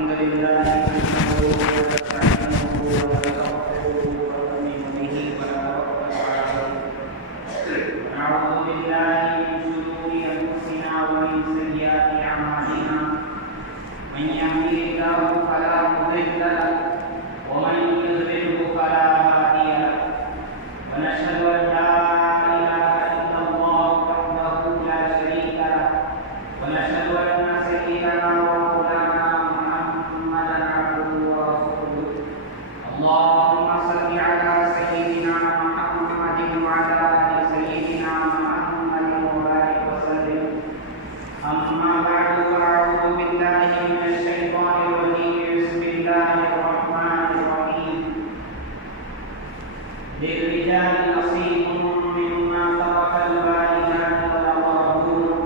الحمد لله نحمده ونستعينه ونستغفره ونؤمن به ونتوكل عليه ونعوذ بالله من شرور انفسنا ومن سيئات اعمالنا من يهده الله فلا مضل له ومن يضلله فلا هادي له ونشهد ان لا اله الا الله وحده لا شريك له ونشهد ان سيدنا ومولانا محمدا عبده ورسوله اللهم صل على سيدنا محمد وعلى ال سيدنا محمد وبارك وسلم اما بعد فاعوذ بالله من الشيطان الرجيم بسم الله الرحمن الرحيم للرجال نصيب مما ترك الوالدان والأقربون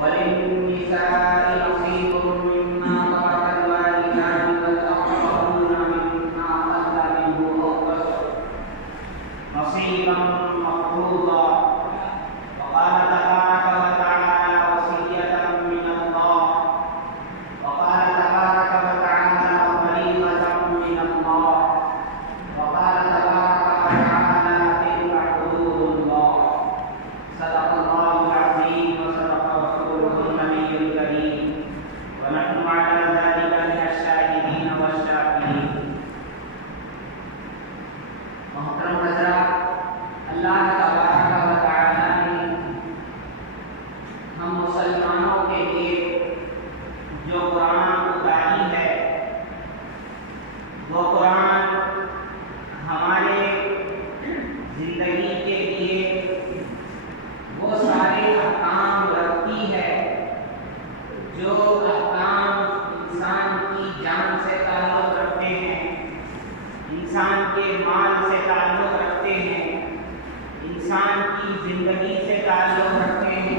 وللنساء نصيب مما ترك الوالدان والأقربون مما قل منه أو كثر نصيبا مفروضا وقال تبارك وتعالى وصية من الله وقال تبارك وتعالى فريضة من الله وقال تبارك وتعالى تلك حدود الله صدق الله العظيم وصدق رسوله النبي الكريم ونحن على ذلك من الشاهدين والشاكرين محترم حضرات اللہ تبارک و تعالی نے ہم مسلمانوں کے لیے جو قرآن اتاری ہے وہ قرآن ہمارے زندگی کے لیے وہ سارے احکام رکھتی ہے جو احکام انسان کی جان سے تعلق رکھتے ہیں، انسان کے مال سے تعلق رکھتے ہیں، انسان کی زندگی سے تعلق رکھتے ہیں،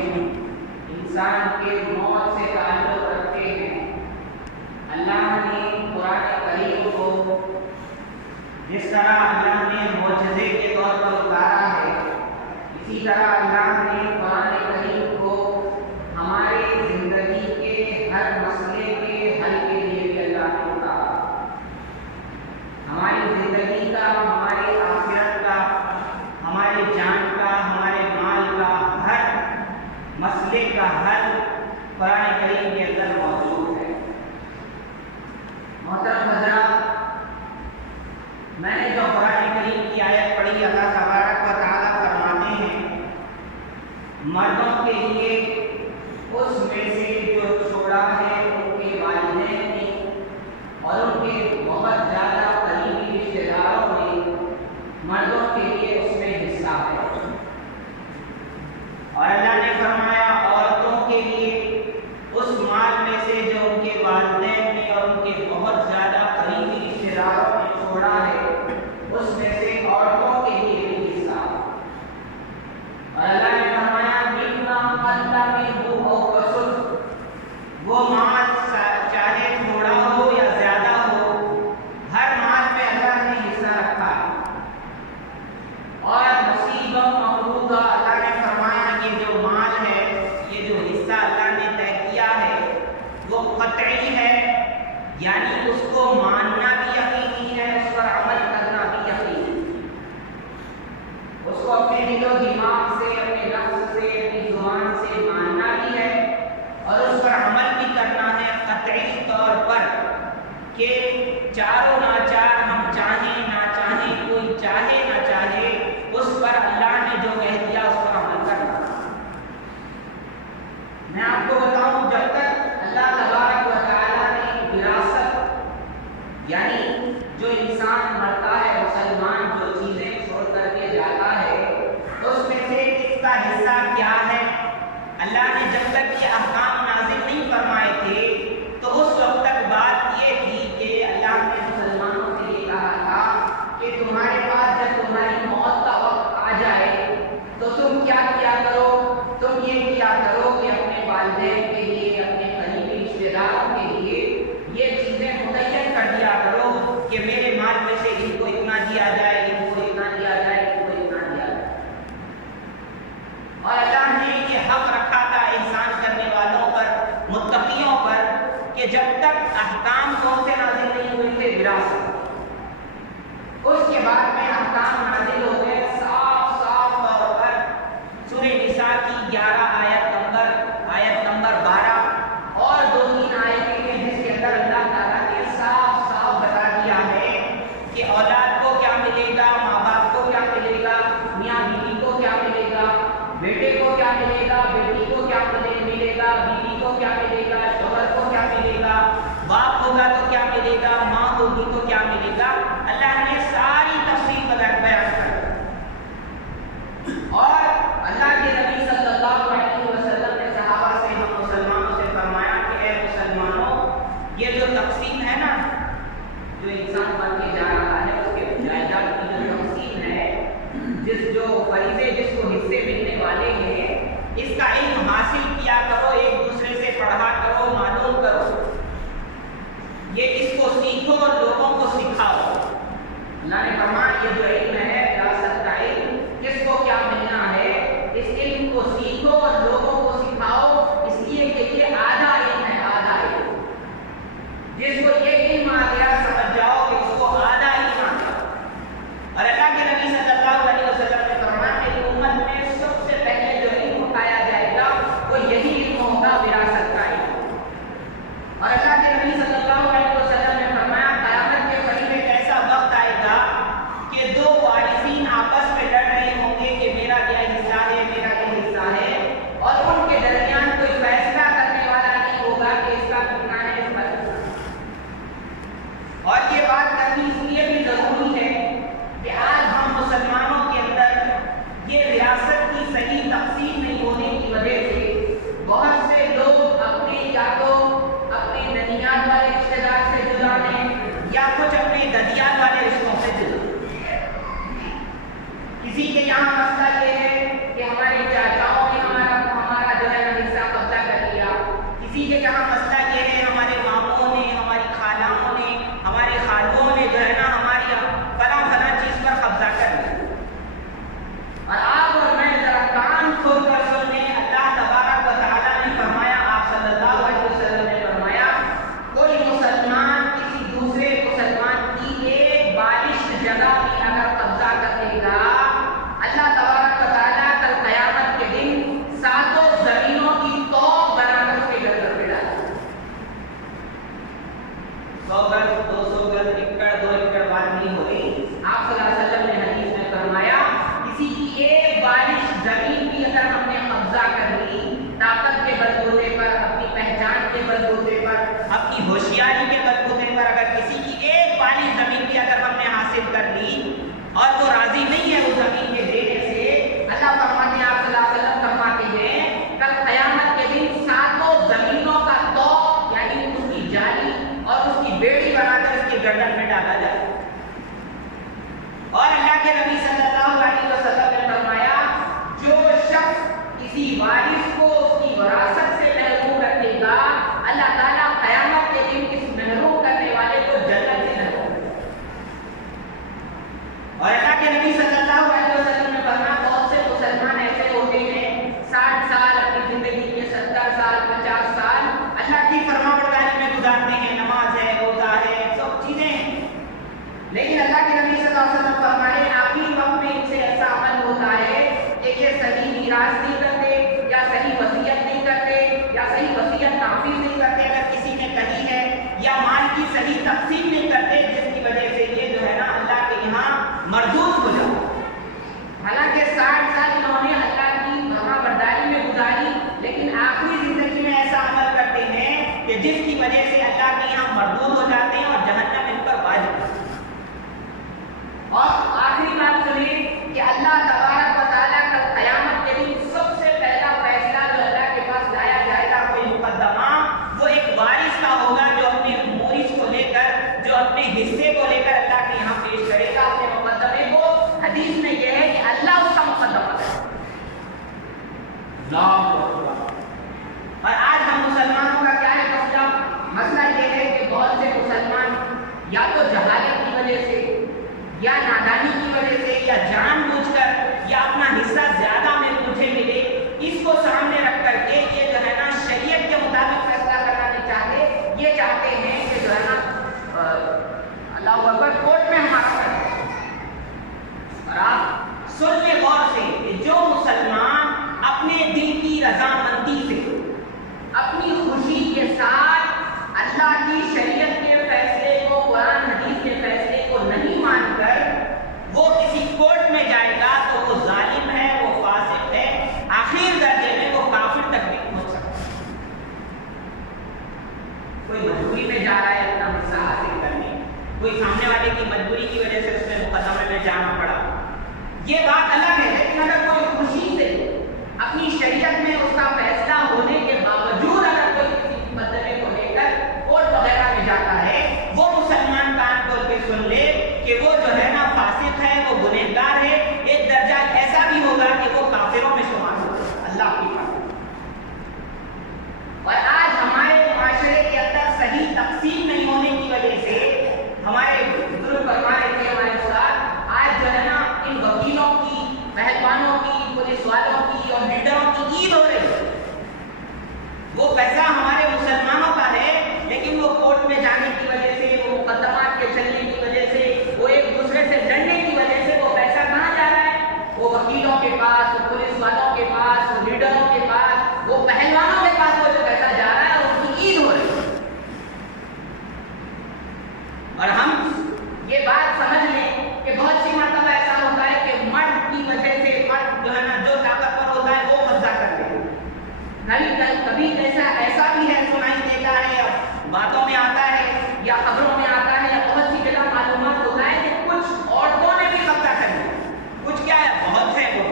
انسان کے موت سے تعلق رکھتے ہیں۔ اللہ نے قرآن کریم کو جس طرح اللہ نے معجزے کے طور پر اتارا ہے، اسی طرح اللہ نے قرآن کریم کو ہمارے زندگی کے ہر مسئلے کے حل کے لیے بھی اللہ نے اتارا۔ ہماری زندگی کا، ہماری آخرت کا، ہماری جان کا، ہمارے مال کا ہر مسئلے کا حل قرآن کریم کے اندر موجود ہے۔ محترم حضرات، میں نے جو قرآن کریم کی آیت پڑھی، اللہ تبارک و تعالیٰ فرماتے ہیں مردوں کے لیے اس میں سے جو چھوڑا ہے ان کے والدین نے اور ان کے بہت زیادہ قریبی رشتے داروں نے، مردوں کے لیے اس میں حصہ ہے۔ اور اللہ نے فرمایا عورتوں کے لیے اس مال میں سے جو ان کے والدین نے اور ان کے بہت زیادہ قریبی رشتے داروں نے چھوڑا ہے، اس میں سے عورتوں کے لیے بھی حصہ ہے۔ اور اللہ نے فرمایا مما قل منه او کثر، وہ مال چاہے تھوڑا ہو یا زیادہ ہو، ہر مال میں اللہ نے حصہ رکھا ہے۔ اور نصیبا مفروضا، اللہ نے فرمایا یہ جو مال ہے، یہ جو حصہ اللہ نے طے کیا ہے وہ قطعی ہے، یعنی اس کو ماننا بھی یقینی ہے، اس پر عمل کرنا بھی یقینی ہے۔ اس کو اپنے دل و دماغ سے، اپنے نفس سے، اپنی زبان سے ماننا بھی ہے اور اس پر عمل بھی کرنا ہے قطعی طور پر، کہ چاروں ناچار ہم چاہیں نہ چاہیں، کوئی چاہے نہ چاہے، اس پر اللہ نے جو کہہ دیا اس پر عمل کرنا۔ میں آپ کو بتاؤں، جب تک اللہ تبارک و تعالیٰ نے وراثت، یعنی جو انسان مرتا ہے، مسلمان جو چیزیں چھوڑ کر کے جاتا ہے، اس میں سے اس کا حصہ کیا ہے، اللہ نے جب تک یہ احکام نازل نہیں فرمائے تھے تو اس وقت تک بات یہ تھی کہ اللہ نے مسلمانوں سے یہ کہا تھا کہ تمہارے پاس جب تمہاری موت کا وقت آ جائے تو تم کیا کیا کرو، تم یہ کیا کرو کہ اپنے والدین کے لیے، اپنے قریبی رشتے داروں کے لیے یہ چیزیں متعین کر دیا کرو کہ میرے مال میں سے ان کو اتنا دیا جائے، ان کو اتنا دیا جائے، ان کو اتنا دیا جائے۔ اور اللہ نے یہ حق رکھا تھا احسان کرنے والوں پر، متقیوں پر، کہ کہ جب تک احکام کون سے نازل نہیں ہوئے تھے؟ وراثت۔ اس کے بعد میں احکام نازل ہو گئے صاف صاف طور پر سورہ نساء کی 11 آیت نمبر 12 اور 2-3 آیتیں ہیں جس کے اندر اللہ تعالیٰ نے صاف صاف بتا دیا ہے کہ اولاد کو کیا ملے گا، ماں باپ کو کیا ملے گا، میاں بیوی کو کیا ملے گا، بیٹے کو کیا ملے گا، بیٹی کو کیا ملے گا، بیوی کو کیا ملے گا، شوہر کو کیا ملے گا، باپ ہوگا تو کیا ملے گا، ماں ہوگی تو کیا ملے گا۔ اللہ نے ساری تفصیل کوئی مجبوری میں جا رہا ہے اپنا حصہ حاصل کرنے، کوئی سامنے والے کی مجبوری کی وجہ سے اس میں مقدمے میں جانا پڑا، یہ بات الگ ہے. لیکن اگر کوئی خوشی سے اپنی شریعت میں اس کا فیصلہ ہونے کے باوجود اگر کوئی کسی مقدمے کو لے کر کورٹ وغیرہ میں جاتا ہے، وہ مسلمان کان کھول کے سن لے کہ وہ جو ہے نا فاسق ہے، وہ گنہگار ہے، ایک درجہ ایسا بھی ہوگا کہ وہ کافروں میں شمار ہوگا اللہ کی بات. اور آج ہمارے معاشرے کے اندر صحیح تقسیم نہیں ہونے کی وجہ سے ہمارے بزرگ فرما رہے تھے ہمارے استاد، آج جو ہے نا ان وکیلوں کی، پہلوانوں کی، پولیس والوں کی اور لیڈروں کی عید ہو رہی ہے. وہ پیسہ ہمارے مسلمانوں کا ہے، لیکن وہ کورٹ میں جانے کی وجہ سے، وہ مقدمات کے چلنے کی وجہ سے، وہ ایک دوسرے سے لڑنے کی وجہ سے وہ پیسہ کہاں جا رہا ہے؟ وہ وکیلوں کے پاس، وہ پولیس والوں کے پاس، وہ لیڈروں کے پاس، وہ پہلوانوں کے پاس وہ جو پیسہ جا رہا ہے ان کی عید ہو رہی ہے. اور ہم یہ بات سمجھ لیں کہ بہت سی مرتبہ ایسا ہوتا ہے کہ مرد کی وجہ سے مرد جو ہے نا جو طاقتور ہوتا ہے وہ قبضہ کرتے ہیں. کبھی ایسا بھی ہے سنائی دیتا ہے یا باتوں میں آتا ہے یا خبروں میں آتا ہے یا بہت سی جگہ معلومات ہوتا ہے کہ کچھ عورتوں نے بھی قبضہ کر لیا. کچھ کیا ہے، بہت ہے وہ.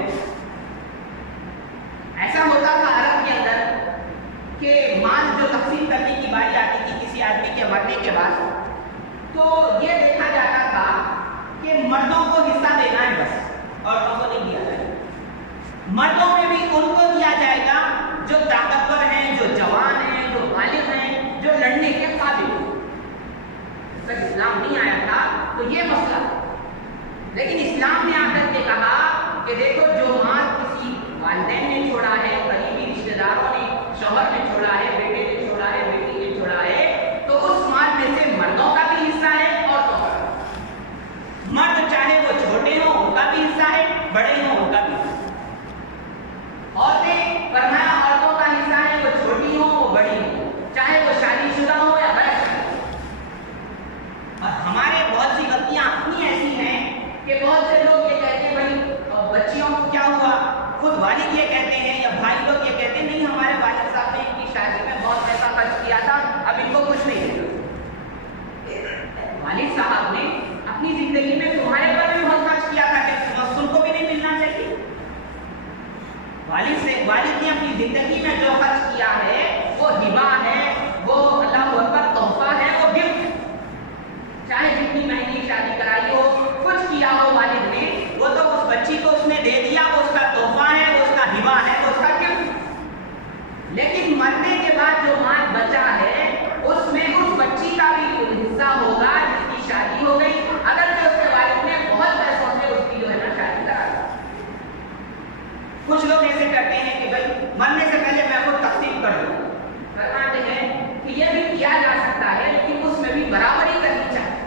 ایسا ہوتا تھا عرب کے اندر کہ مال جو تقسیم کرنے کی باری آتی تھی کسی آدمی کے مرنے کے بعد، تو یہ دیکھا جاتا تھا کہ مردوں کو حصہ دینا ہے بس، عورتوں کو نہیں دیا جائے گا. مردوں میں بھی ان کو دیا جائے گا جو طاقتور ہیں، جو جوان ہیں، جو بالغ ہیں، جو لڑنے کے قابل ہیں. جب تک اسلام نہیں آیا تھا تو یہ مسئلہ، لیکن اسلام نے آ کر کے کہا کہ دیکھو جو مال کسی والدین نے چھوڑا ہے، قریبی رشتے داروں نے، شوہر نے چھوڑا ہے، بیٹے نے چھوڑا ہے، بیٹی نے چھوڑا ہے، تو اس مال میں سے مردوں کا بھی حصہ ہے، عورتوں کا. مرد چاہے وہ چھوٹے ہوں ان کا بھی حصہ ہے، بڑے ہوں ان کا بھی حصہ ہے. عورتیں فرمایا عورتوں کا حصہ ہے، وہ چھوٹی ہوں وہ بڑی ہوں، چاہے وہ شادی شدہ ہو یا غیر شادی. اور ہمارے بہت سی غلطیاں اپنی ایسی ہیں کہ بہت سے لوگ یہ کہتے ہیں بھائی بچیوں کو کیا ہوا، خود والد یہ کہتے ہیں یا بھائی لوگ یہ کہتے ہیں نہیں ہمارے والد صاحب نے ان کی شادی میں بہت پیسہ خرچ کیا تھا، اب ان کو کچھ نہیں دے گا. والد صاحب نے اپنی زندگی میں تمہارے پر بھی بہت خرچ کیا تھا کہ ان کو بھی نہیں ملنا چاہیے. والد نے اپنی زندگی میں جو خرچ کیا ہے وہ ہبہ ہے، وہ اللہ اکبر تحفہ ہے، وہ گفٹ. چاہے جتنی مہنگی شادی کرائی ہو، کچھ کیا ہو والد نے، وہ تو اس بچی کو اس نے دے دیا، وہ اس کا تحفہ ہے، وہ اس کا ہبہ ہے، وہ اس کا گفٹ. لیکن مرنے کے بعد جو مال بچا ہے اس میں اس بچی کا بھی حصہ ہوگا جس کی شادی ہو گئی، اگر جو اس کے والد نے بہت پیسوں سے اس کی جو ہے نا شادی کرا دی. کچھ لوگ ایسے کرتے ہیں کہ بھائی مرنے سے پہلے میں خود تقسیم کر دوں. فرماتے ہیں کہ یہ بھی کیا جا سکتا ہے لیکن اس میں بھی برابری کرنی چاہیے.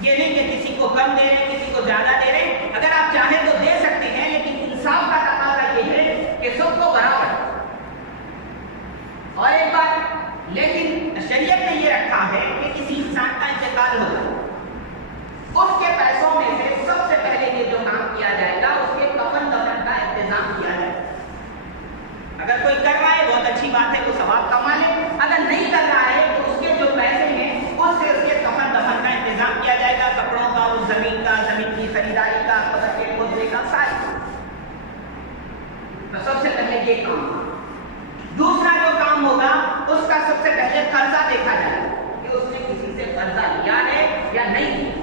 یہ نہیں کہ کسی کو کم دے رہے کسی کو زیادہ دے رہے، اگر آپ چاہیں تو دے سکتے ہیں، لیکن انصاف کا تقاضا یہ ہے کہ سب کو برابر. اور ایک بات، لیکن شریعت نے یہ رکھا ہے کہ کسی انسان کا انتقال ہو جائے، اس کے پیسوں میں سے سب سے پہلے یہ جو کام کیا جائے گا اس کے کفن دفن کا انتظام کیا جائے گا. اگر کوئی کر رہا ہے بہت اچھی بات ہے، وہ ثواب کما لے. اگر نہیں کر رہا ہے تو اس کے جو پیسے ہیں اس سے اس کے کفن دفن کا انتظام کیا جائے گا، کپڑوں کا، اس زمین کا، زمین کی خریداری کا، قبر کے کھودنے کا، ساری. تو سب سے پہلے یہ کام. دوسرا جو کام ہوگا اس کا سب سے پہلے قرضہ دیکھا جائے گا کہ اس نے کسی سے قرضہ لیا ہے یا نہیں لیا.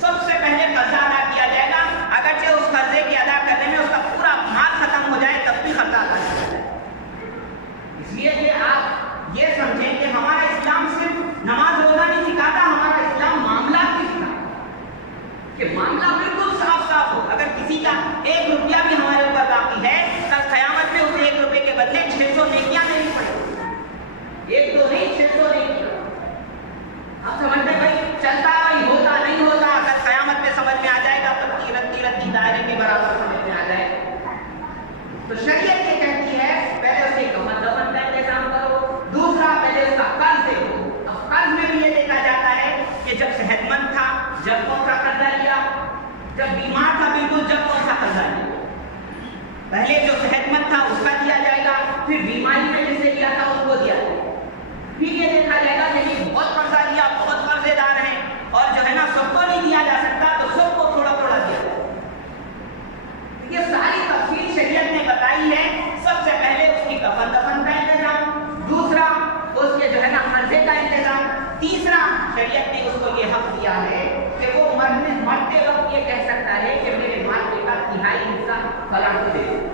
سب سے پہلے قرضہ ادا کیا جائے گا، اگرچہ اس قرضے کے ادا کرنے میں اس کا پورا مال ختم ہو جائے تب بھی قرضہ ادا کیا جائے. اس لیے کہ آپ یہ سمجھیں کہ ہمارا اسلام صرف نماز روزہ نہیں سکھاتا، ہمارا اسلام معاملات بھی سکھاتا کہ معاملہ بالکل صاف صاف ہو. اگر کسی کا 1 روپیہ بھی ہمارے اوپر باقی ہے، کل قیامت میں اسے 1 روپے کے بدلے 600 نیکیاں دینی پڑیں گی. 1 تو نہیں 600 نیکیاں. آپ سمجھتے ہیں بھائی چلتا نہیں ہوتا نہیں ہوتا، اگر قیامت میں سمجھ میں آ جائے گا تو رتی دائرے کے برابر سمجھ میں آ جائے گا. تو شریعت یہ کہتی ہے پہلے اس کے کفن دفن کا انتظام کرو، دوسرا پہلے اس کا قرض دے دو. اب قرض میں بھی یہ دیکھا جاتا ہے کہ جب صحت مند تھا جب کون سا قرضہ لیا، جب بیمار تھا بالکل جب کون سا قرضہ لیا. پہلے جو صحت مند تھا اس کا دیا جائے گا، پھر بیماری میں جس سے لیا تھا اس کو دیا جائے گا، پھر تیسرا شریعت نے اس کو یہ حق دیا ہے کہ وہ مرتے وقت یہ کہہ سکتا ہے کہ میرے مال کا تہائی حصہ فلاں کو دے دو.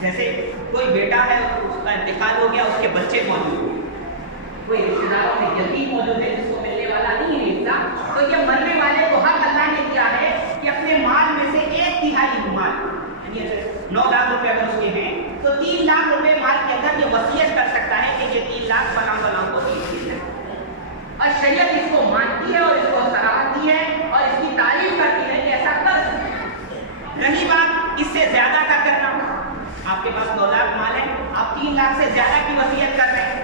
جیسے کوئی بیٹا ہے, اس کا انتقال ہو گیا, اس کے بچے موجود ہیں, کوئی رشتے داروں میں یتیم موجود ہے جس کو ملنے والا نہیں ہے حصہ, تو یہ مرنے والے کو حق اللہ نے دیا ہے کہ اپنے مال میں سے 1/3 مال, یعنی 9 لاکھ روپے اگر اس کے ہیں تو 3 لاکھ روپے مال کے اندر یہ وصیت کر سکتا ہے کہ یہ 3 لاکھ فلاں فلاں کو دیجیے. اور شریعت اس کو مانتی ہے اور اس کو سراہتی ہے اور اس کی تعریف کرتی ہے کہ ایسا کر سکتے ہیں. رہی بات اس سے زیادہ کا کرنا, آپ کے پاس 9 لاکھ مال ہے, آپ 3 لاکھ سے زیادہ کی وصیت کر رہے ہیں,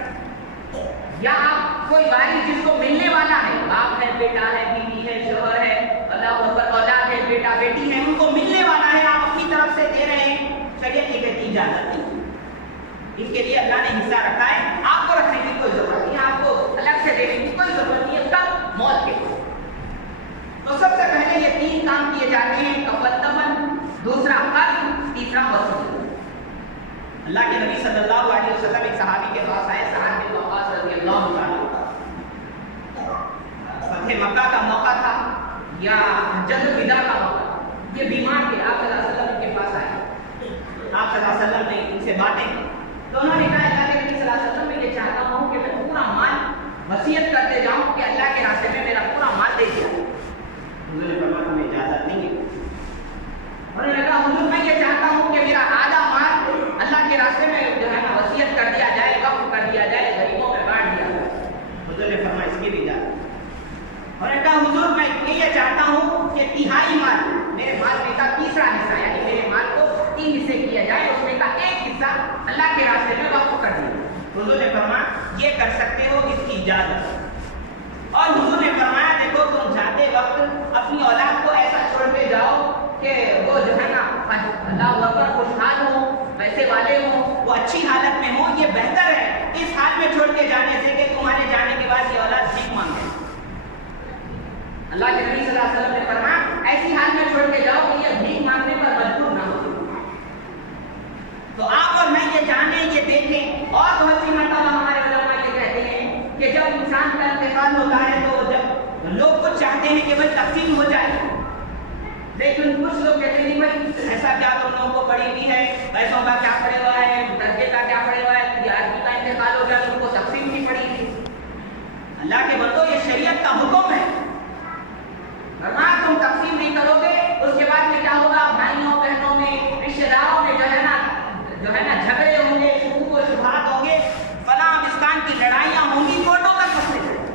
یا آپ کوئی وارث جس کو ملنے والا ہے, باپ ہے, بیٹا ہے, بیوی ہے, شوہر ہے, اللہ اکبر, اولاد ہے, بیٹا بیٹی ہے, ان کو ملنے والا ہے, آپ اپنی طرف سے دے رہے ہیں, شریعت یہ کہتی اجازت نہیں, ان کے لیے اللہ نے حصہ رکھا ہے, آپ کو رکھنے کی کوئی ضرورت نہیں, آپ کو الگ سے دینے کی کوئی ضرورت نہیں ہے, تب موت کے. تو سب سے پہلے یہ 3 کام کیے جاتے ہیں, کفن دفن, دوسرا قرض, تیسرا وصیت. اللہ کے نبی صلی اللہ علیہ وسلم ایک صحابی کے پاس آئے, سعد بن وقاص رضی اللہ عنہ. فتح مکہ کا موقع تھا یا حجۃ الوداع کا موقع, یہ بیمار تھے, آپ صلی اللہ علیہ وسلم کے پاس آئے, آپ صلی اللہ علیہ وسلم نے ان سے باتیں کی, تو انہوں نے کہا اللہ کے نبی صلی اللہ علیہ وسلم میں یہ چاہتا ہوں کہ میں پورا مال وصیت کرتے جاؤں کہ اللہ کے راستے میں میرا پورا مال دے دیا. حضور نے فرمایا تمہیں اجازت نہیں ہے. انہوں نے کہا حضور میں یہ چاہتا ہوں کہ میرا آدھا مال اللہ کے راستے میں جو ہے نا وصیت کر دیا جائے, وقف کر دیا جائے, غریبوں میں بانٹ دیا جائے. حضور نے فرمایا اس کی بھی اجازت. انہوں نے کہا حضور میں یہ چاہتا ہوں کہ تہائی مال, میرے مال میں کا تیسرا حصہ, یعنی میرے مال کو 3 حصے کیا جائے, اس میں کا 1 حصہ اللہ کے راستے میں وقف کر دیا. حضور نے فرمایا یہ کر سکتے ہو, اس کی اجازت. اور حضور نے فرمایا دیکھو تم جاتے وقت اپنی اولاد کو ایسا چھوڑتے جاؤ کہ وہ جو ہے نا اللہ اکبر خوشحال ہو, پیسے والے ہوں, وہ اچھی حالت میں ہوں, یہ بہتر ہے اس حال میں چھوڑ کے جانے سے کہ تمہارے جانے کے بعد یہ اولاد بھیک مانگے. اللہ کے نبی صلی اللہ علیہ وسلم نے فرمایا ایسی حال میں چھوڑ کے جاؤ کہ یہ بھیک مانگنے پر مجبور نہ ہو. تو آپ اور میں یہ جانیں, یہ دیکھیں. اور بہت سی مرتبہ ہمارے علماء یہ کہتے ہیں کہ جب انسان کا انتقال ہوتا ہے تو جب لوگ کچھ چاہتے ہیں کہ بھائی تقسیم ہو جائے, لیکن کچھ لوگ کہتے ہیں بھائی ایسا کیا تم لوگوں کو پڑی ہوئی ہے, پیسوں کا کیا پڑے ہوا ہے, درجے کا کیا پڑے ہوا ہے, یہ آدمی کا انتقال ہو گیا تم کو تقسیم کی پڑی تھی. اللہ کے بندو یہ شریعت کا حکم ہے, فرمایا تم تقسیم نہیں کرو گے, اس کے بعد میں کیا ہوگا, بھائیوں بہنوں میں, رشتے داروں میں جو ہے نا جھگڑے ہوں گے, شکوک و شبہات ہوں گے, فلاں مسکان کی لڑائیاں ہوں گی, کوٹوں تک مسئلے چلیں.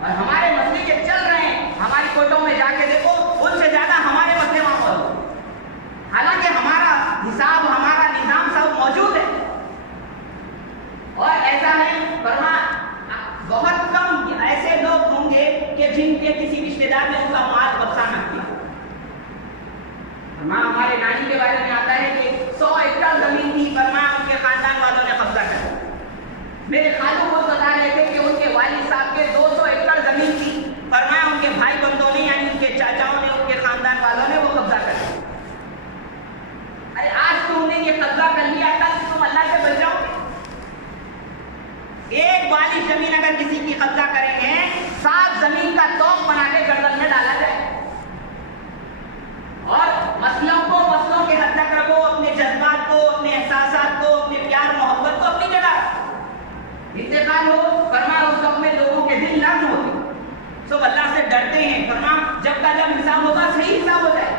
اور ہمارے مسئلے یہ چل رہے ہیں, ہماری کوٹوں میں جا کے دیکھو ان سے زیادہ ہمارے مسئلے وہاں موجود, حالانکہ ہمارا حساب, ہمارا نظام سب موجود ہے. اور ایسا ہے فرما بہت کم ایسے لوگ ہوں گے کہ جن کے کسی رشتے دار نے ان کا مال قبضہ نہ کیا. ہمارے نانی کے بارے میں آتا ہے کہ 100 ایکڑ زمین تھی, فرمایا ان کے خاندان والوں نے قبضہ کر لیا. میرے خالو کو بتا رہے تھے کہ ان کے والد صاحب کے 200 ایکڑ زمین تھی, فرمایا ان کے بھائی بندوں نے یعنی ان کے چاچاؤں نے, ان کے خاندان والوں نے وہ قبضہ کر لیا. ارے آج تم نے یہ قبضہ کر لیا, کل تم اللہ سے بچ جاؤ گے. ایک والی زمین اگر کسی کی قبضہ کریں گے, 7 زمین کا توق بنا کے گردن میں ڈالا جائے. اور مسئلوں کے حد تک رکھو, اپنے جذبات کو, اپنے احساسات کو, اپنے پیار محبت کو اپنی جگہ. انتقال ہو, فرمایا اس وقت میں لوگوں کے دل نرم ہوتے, سب اللہ سے ڈرتے ہیں, فرمایا جب کا جب حساب ہوگا صحیح حساب ہو جائے.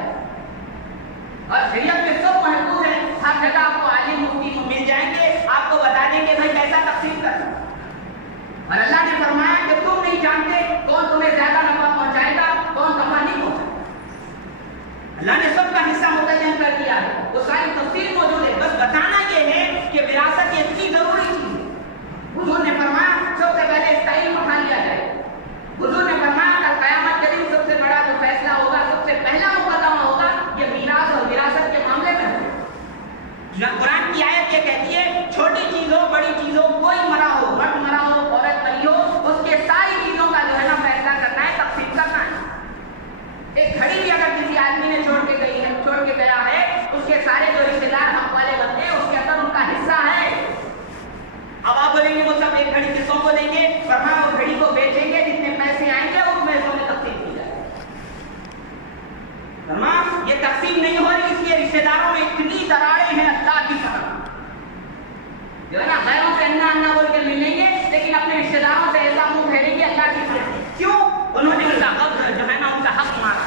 اور شریعت میں سب محفوظ ہے, ہر جگہ آپ کو عالم مفتی مل جائیں گے, آپ کو بتا دیں گے بھائی کیسا تقسیم کرنا. اور اللہ نے فرمایا کہ تم نہیں جانتے کون تمہیں زیادہ نفع پہنچائے گا, کون نفع نہیں پہنچائے. اللہ نے سب کا حصہ متعین کر دیا ہے, وہ ساری تفصیل موجود ہے. بس بتانا یہ ہے کہ وراثت یہ اتنی ضروری چیز ہے. حضور نے فرمایا سب سے پہلے اس کا علم اٹھا لیا جائے. حضور نے فرمایا کل قیامت کے دن سب سے بڑا جو فیصلہ ہوگا, سب سے پہلا مقدمہ ہوگا, یہ میراث اور وراثت کے معاملے میں ہوگا. قرآن کی آیت یہ کہتی ہے چھوٹی چیز ہو بڑی چیز ہو, کوئی مرا ہو, مرد مرا ہو, عورت مری ہو, اس کے ساری چیزوں کا جو ہے نا فیصلہ کرنا ہے, تقسیم کرنا ہے. ایک گھڑی بھی اگر کسی آدمی نے چھوڑ کے گیا ہے, اس کے سارے جو رشتے دار حق والے بنتے ہیں, اس کے اندر ان کا حصہ ہے. اب آپ بولیں گے وہ سب ایک گھڑی کسوں کو دیں گے, فرمایا وہ گھڑی تقسیم نہیں ہو رہی، اس لیے رشتے داروں میں اتنی دراڑیں ہیں اللہ کی قسم، جو ہے نا غیروں سے انا انا بول کے ملیں گے لیکن اپنے رشتے داروں سے ایسا منہ پھیریں گے اللہ کی قسم. کیوں؟ انہوں نے ان کا حق جو ہے نا ان کا حق مارا،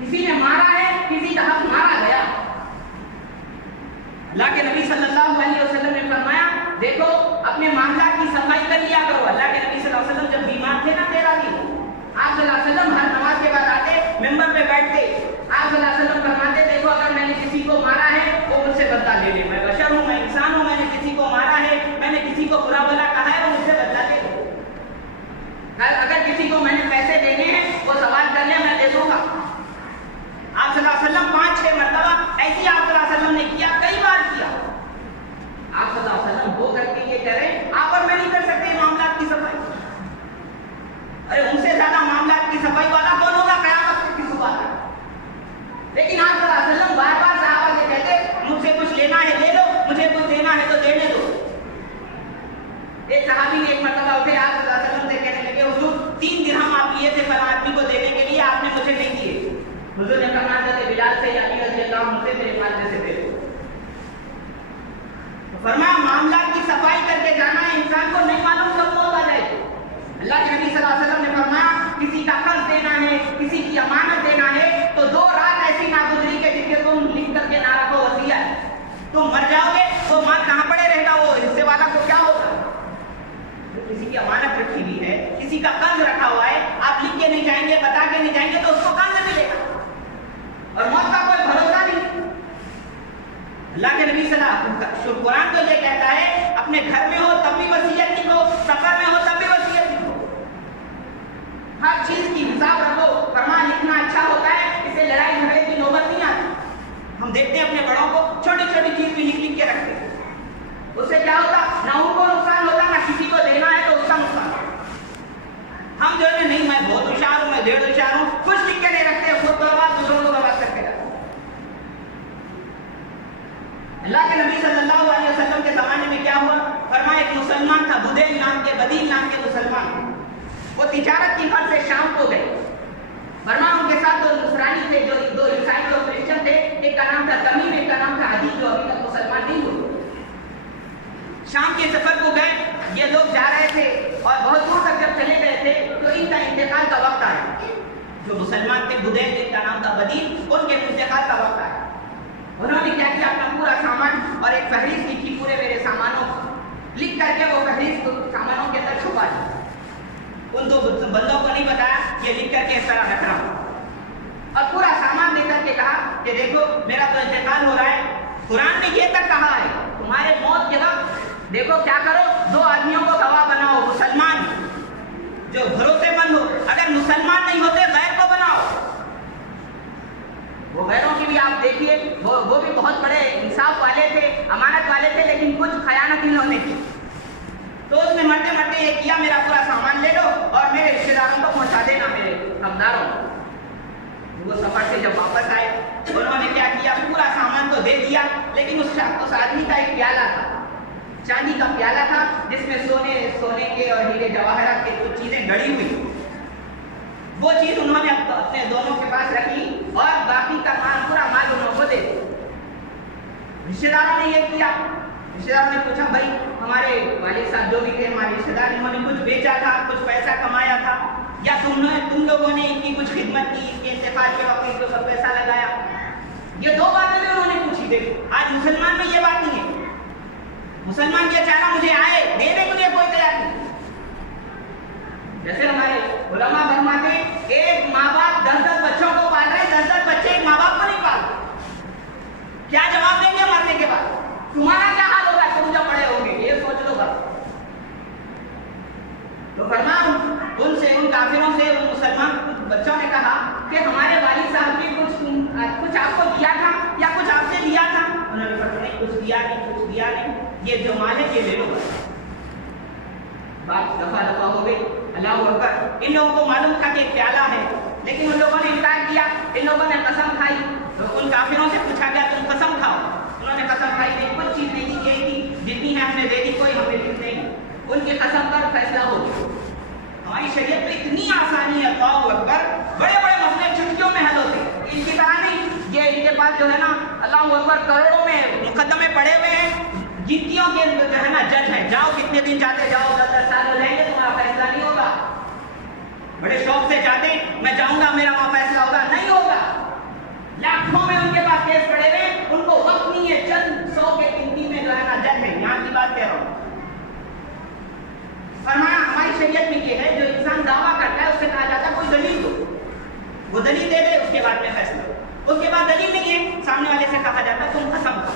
کسی نے مارا ہے، کسی کا حق مارا گیا. اللہ کے نبی صلی اللہ علیہ وسلم نے فرمایا دیکھو اپنے معاملات کی صفائی کر لیا کرو. اللہ کے نبی صلی اللہ علیہ وسلم جب بیمار تھے نا 13 دن، آپ صلی اللہ علیہ وسلم ہر نماز کے بعد آتے ممبر پہ بیٹھتے، آپ صلی اللہ علیہ وسلم فرماتے دیکھو اگر میں نے کسی کو مارا ہے وہ مجھ سے بدلہ لے لے، میں بشر ہوں، میں انسان ہوں، میں نے کسی کو مارا ہے، میں نے کسی کو برا بھلا کہا ہے، وہ مجھ سے بدلہ لے لے. اگر کسی کو میں نے پیسے دینے ہیں وہ سوال کر لے میں دے دوں گا. آپ صلی اللہ علیہ وسلم 5-6 مرتبہ ایسی آپ صلی اللہ علیہ وسلم نے کیا، کئی بار کیا. آپ صلی اللہ علیہ وسلم وہ کر کے یہ کریں، آپ اور میں نہیں کر سکتے معاملات کی صفائی. ارے ان سے زیادہ معاملات کی صفائی والا کون ہوگا قیامت کی صبح تک. لیکن آپ صلی اللہ علیہ وسلم بار بار صحابہ سے کہتے مجھ سے کچھ لینا ہے لے لو، مجھے کچھ دینا ہے تو دینے دو. ایک صحابی ایک مرتبہ اٹھے آپ صلی اللہ علیہ وسلم سے کہنے لگے حضور 3 درہم آپ لیے تھے فلاں آدمی کو دینے کے لیے، آپ نے مجھے نہیں دیے. حضور نے فرمایا حضرت بلال سے یا علی رضی اللہ عنہ سے میرے مال سے دے دو. فرمایا معاملات کی صفائی کر کے جانا ہے، انسان کو نہیں معلوم کب موت آ جائے. اللہ کے نبی صلی اللہ علیہ وسلم نے فرمایا کسی کا قرض دینا ہے، کسی کی امانت دینا ہے تو 2 رات ایسی نہ گزری کہ جن کے تم لکھ کر کے نہ رکھو وصیت. تم مر جاؤ گے وہ مال کہاں پڑے رہے گا، وہ حصے والا کو کیا ہوگا. کسی کی امانت رکھی ہوئی ہے، کسی کا قرض رکھا ہوا ہے، آپ لکھ کے نہیں جائیں گے، بتا کے نہیں جائیں گے تو اس کو قرض ملے گا اور موت کا کوئی بھروسہ نہیں. اللہ کے نبی صلی اللہ علیہ وسلم قرآن تو یہ کہتا ہے اپنے گھر میں ہو تب بھی وصیت لکھو، سفر میں ہو تب بھی وصیت لکھو، ہر چیز کی حساب رکھو. فرمان لکھنا اچھا ہوتا ہے، اس سے لڑائی جھگڑے کی نوبت نہیں آتی. ہم دیکھتے ہیں اپنے بڑوں کو چھوٹی چھوٹی چیز بھی لکھ کے رکھتے ہیں، اس سے کیا ہوتا نہ ان کو نقصان ہوتا نہ کسی کو دینا ہے تو اس کا نقصان. ہم جو ہے نہیں میں بہت ہوشیار ہوں، میں 1.5 ہوشیار ہوں، کچھ لکھ کے نہیں رکھتے، خود برباد دوسروں کو برباد کرتے جاتے. اللہ کے نبی صلی اللہ علیہ وسلم کے زمانے میں کیا ہوا؟ فرمایا ایک مسلمان تھا بدیل نام کے مسلمان، وہ تجارت کی غرض سے شام کو گئے. فرمایا ان کے ساتھ 2 نصرانی تھے، جو 2 عیسائی جو کرسچن تھے، ایک کا نام تھا تمیم، ایک کا نام تھا عدی، جو ابھی تک مسلمان نہیں ہوئے. شام کے سفر کو گئے، یہ لوگ جا رہے تھے اور بہت دور تک جب چلے گئے تھے تو ان کا انتقال کا وقت آیا. جو مسلمان تھے بدیل جن کا نام تھا بدیل، ان کے انتقال کا وقت آیا. انہوں نے کیا کیا اپنا پورا سامان اور ایک فہرست لکھی پورے میرے سامانوں کو، لکھ کر کے وہ فہرست سامانوں کے اندر چھپا دی. ان 2 بندوں کو نہیں بتایا، یہ لکھ کر کے اس طرح رکھ رہا ہوں اور پورا سامان دے کر کے کہا کہ دیکھو میرا تو انتقال ہو رہا ہے، قرآن نے یہ تک کہا ہے تمہارے موت کے وقت دیکھو کیا کرو 2 آدمیوں کو گواہ بناؤ، مسلمان جو بھروسے مند ہو، اگر مسلمان نہیں ہوتے غیر کو بناؤ. وہ غیروں کی بھی آپ دیکھیے، وہ بھی بہت بڑے انصاف والے تھے، امانت والے تھے، لیکن کچھ خیانت انہوں نے کی. تو اس نے مرتے مرتے یہ کیا میرا پورا سامان لے لو اور میرے رشتے داروں کو پہنچا دینا، میرے حقداروں کو. وہ سفر سے جب واپس آئے انہوں نے کیا کیا، پورا سامان تو دے دیا، لیکن اس آدمی کا ایک پیالہ تھا، چاندی کا پیالہ تھا جس میں سونے کے اور ہیرے جواہرات کے کچھ چیزیں گڑی ہوئی. وہ چیز انہوں نے اپنے دونوں کے پاس رکھی اور باقی کا مال پورا مال انہوں کو دے دیا. رشتے داروں نے یہ کیا، رشتے داروں نے پوچھا بھائی ہمارے والد صاحب جو بھی تھے ہمارے رشتے دار، انہوں نے کچھ بیچا تھا، کچھ پیسہ کمایا تھا، یا تم لوگوں نے ان کی کچھ خدمت کی، ان کے انتقال کے وقت ان کو سب پیسہ لگایا. یہ 2 باتیں بھی انہوں نے پوچھی. دیکھو آج مسلمان میں یہ بات نہیں ہے. مسلمان یہ چاہنا مجھے آئے دینے کو کوئی تیار نہیں. جیسے ہمارے علماء فرماتے ایک ماں باپ 10 بچوں کو پال رہے، 10 بچے ایک ماں باپ کو نہیں پال. کیا جواب دیں گے مرنے کے بعد؟ تمہارا کیا حال ہوگا تم جب بڑے ہوں گے، یہ سوچ لو بس. تو فرمایا ان سے، ان کافروں سے ان مسلمان بچوں نے کہا کہ ہمارے والد صاحب نے کچھ آپ کو دیا تھا یا کچھ آپ سے لیا تھا؟ انہوں نے فرمایا نہیں، کچھ دیا نہیں، یہ جو مال ہے یہ لے لو بس. بات دفعہ ہو گئی. اللہ اکبر. ان لوگوں کو معلوم تھا کہ پیالہ ہے، لیکن ان لوگوں نے انکار کیا. ان لوگوں نے قسم کھائی. ان کافروں سے پوچھا گیا تم قسم کھاؤ، انہوں نے قسم کھائی نہیں، کچھ چیز نہیں دی، یہی تھی جتنی ہے ہم نے دے دی، کوئی ہمیں نہیں. ان کی قسم پر فیصلہ ہو گیا. ہماری شریعت میں اتنی آسانی ہے، اللہ اکبر. بڑے بڑے مسئلے چٹکیوں میں حل ہوتے ہیں. کسی کی طرح نہیں، یہ ان کے پاس جو ہے نا اللہ اکبر کروڑوں میں مقدمے پڑے ہوئے ہیں، جتیوں کے جو ہے نا جج ہیں، جاؤ کتنے دن جاتے جاؤ 10 سال ہو جائیں گے تمہارا فیصلہ نہیں ہوگا، بڑے شوق سے جاتے میں جاؤں گا میرا وہاں فیصلہ ہوگا، نہیں ہوگا، لاکھوں میں ان کے پاس کیس پڑے ہوئے، ان کو وقت نہیں ہے، چند 100 کے گنتی میں جو ہے نا جج ہے، یہاں کی بات کہہ رہا ہوں۔ فرمایا ہماری شریعت میں یہ ہے جو انسان دعویٰ کرتا ہے اس سے کہا جاتا ہے کوئی دلیل دو، وہ دلیل دے دے اس کے بعد میں فیصلہ، اس کے بعد دلیل نہیں ہے سامنے والے سے کہا جاتا ہے تم قسم کھا،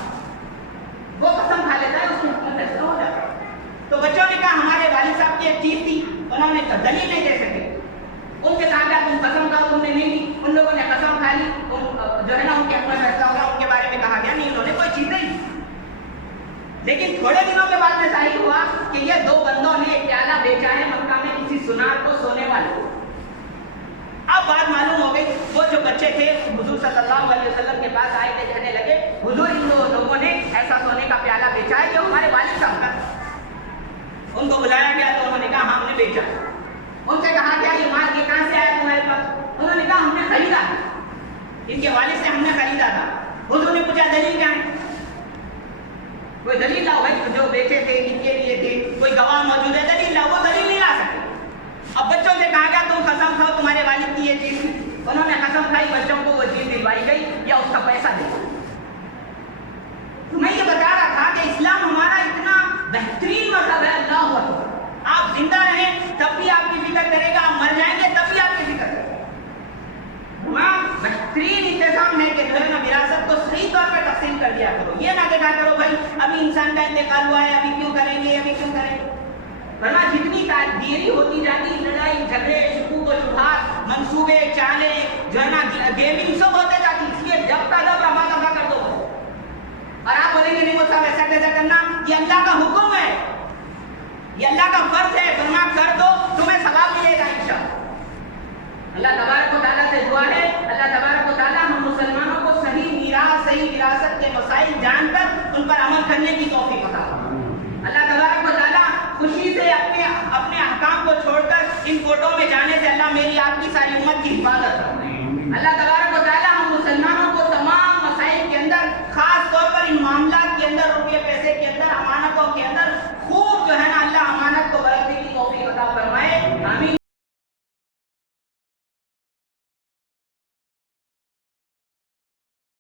وہ قسم کھا لیتا ہے اس کے حق میں فیصلہ ہو جاتا ہے۔ تو بچوں نے کہا ہمارے والد صاحب کی ایک چیز تھی انہوں نے دلیل نہیں دے سکے، ان سے کہا گیا تم قسم کھاؤ، تم نے نہیں دی، ان لوگوں نے قسم کھا لی، جو ہے نا ان کے حق میں فیصلہ ہوگا، ان کے بارے میں کہا گیا نہیں انہوں نے کوئی چیز نہیں۔ لیکن تھوڑے دنوں کے بعد میں ظاہر ہوا کہ یہ 2 بندوں نے ایک پیالہ بیچا ہے مکہ میں کسی سنار کو سونے والے کو۔ اب بات معلوم ہو گئی، وہ جو بچے تھے حضور صلی اللہ علیہ وسلم کے پاس آئے تھے، کہنے لگے حضور ان لوگوں نے ایسا سونے کا پیالہ بیچا ہے جو ہمارے والد صاحب کا۔ ان کو بلایا گیا تو انہوں نے کہا ہم نے بیچا، ان سے کہا گیا یہ مال یہ کہاں سے آیا تمہارے پاس؟ انہوں نے کہا ہم نے خریدا، ان کے والد سے ہم نے خریدا تھا۔ حضور نے پوچھا دلیل کیا ہے؟ کوئی دلیل لاؤ بھائی، جو بیچے تھے ان کے لیے تھے، کوئی گواہ موجود ہے دلیل لاؤ، وہ دلیل نہیں لا سکتے۔ اب بچوں سے کہا گیا تم قسم کھاؤ تمہارے والد کی یہ چیز تھی، انہوں نے قسم کھائی، بچوں کو وہ چیز دلوائی گئی یا اس کا پیسہ دے گا۔ تو میں یہ بتا رہا تھا کہ اسلام ہمارا اتنا بہترین مذہب ہے، اللہ اکبر، آپ زندہ رہیں تب بھی آپ کی فکر کرے گا، آپ مر جائیں گے تب بھی آپ کی فکر کرے گا۔ بہترین انتظام ہے کہ جو ہے نا وراثت کو صحیح طور پہ تقسیم کر دیا کرو، یہ نہ دیکھا کرو بھائی ابھی انسان کا انتقال ہوا ہے ابھی کیوں کریں گے ابھی کیوں کریں گے، ورنہ جتنی دیری ہوتی جاتی لڑائی جھگڑے شکوک و شبہات منصوبے چالیں جو ہے نا گیمنگ سب ہوتے جاتی، اس لیے جب کا جب رفع دفع کر دو۔ اور آپ بولیں گے نہیں وہ صاحب ایسا کیسا کرنا، یہ اللہ کا حکم ہے، یہ اللہ کا فرض ہے، فرما کر دو تمہیں ثواب ملے گا انشاءاللہ۔ اللہ تبارک و تعالیٰ سے دعا ہے اللہ تبارک و تعالیٰ ہم مسلمانوں کو صحیح میراث صحیح وراثت کے مسائل جان کر ان پر عمل کرنے کی توفیق عطا فرمائے۔ اللہ تبارک و تعالیٰ خوشی سے اپنے احکام کو چھوڑ کر ان کوٹوں میں جانے سے اللہ میری آپ کی ساری امت کی حفاظت فرمائے۔ اللہ تبارک و تعالیٰ ہم مسلمانوں کو تمام مسائل کے اندر خاص طور پر ان معاملات کے اندر روپے پیسے کے اندر